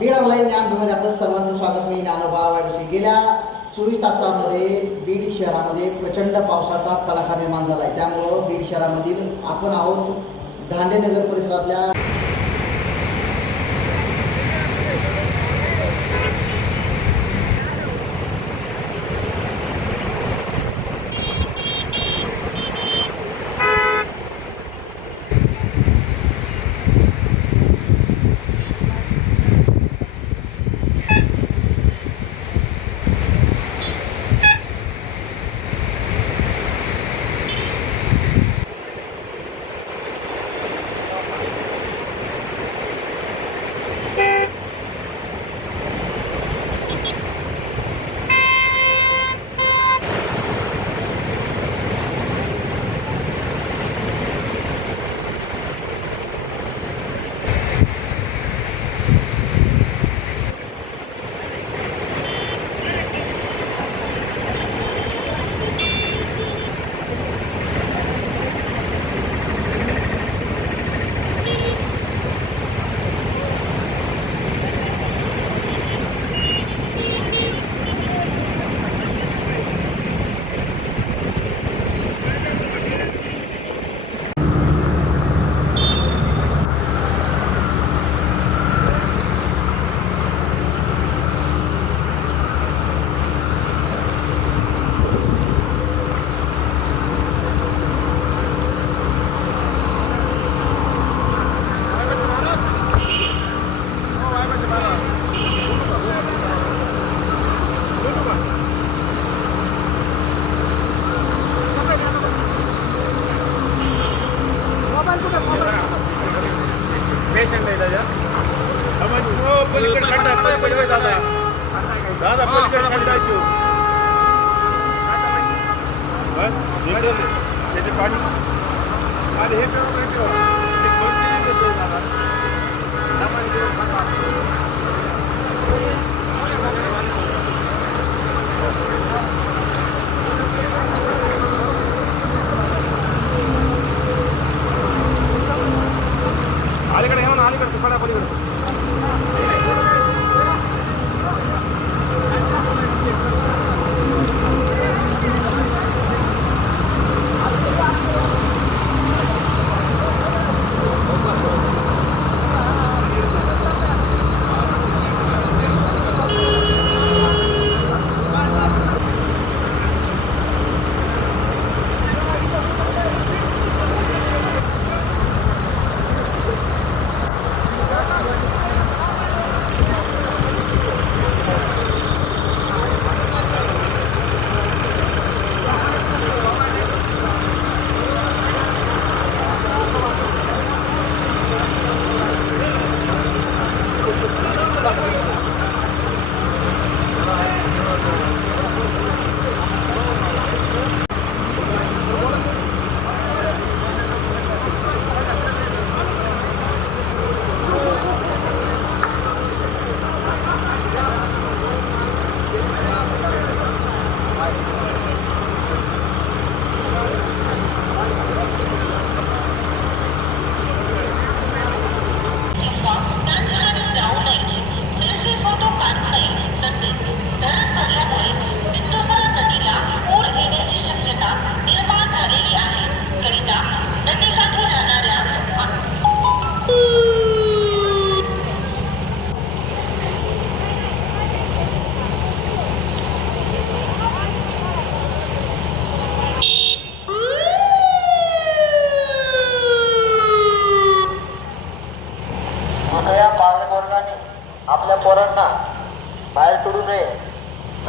Beed online ज्ञानभूमीमध्ये आपलं सर्वांचं स्वागत. मी ज्ञानोबा वायवशी गेल्या चोवीस तासामध्ये बीड शहरामध्ये प्रचंड पावसाचा तडाखा निर्माण झाला आहे त्यामुळं बीड शहरामधील आपण आहोत दांडेनगर परिसरातल्या पेशंट आहे त्याच्या पलीकडे खड्डा पलीकडे दादा दादा पलीकडे खड्डा आहे त्याचे पाणी. आणि हे दादा. अलीकडे येऊन पलीकडे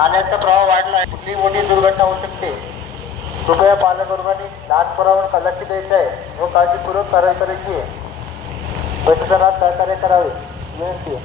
नाल्यांचा प्रवाह वाढला कुठली मोठी दुर्घटना होऊ शकते. कृपया पालकवर्गाने लहान पोरावर लक्ष द्यायचं आहे. व काळजीपूर्वक कारवाई करायची आहे. प्रशासनात सहकार्य करावे. विनंती आहे.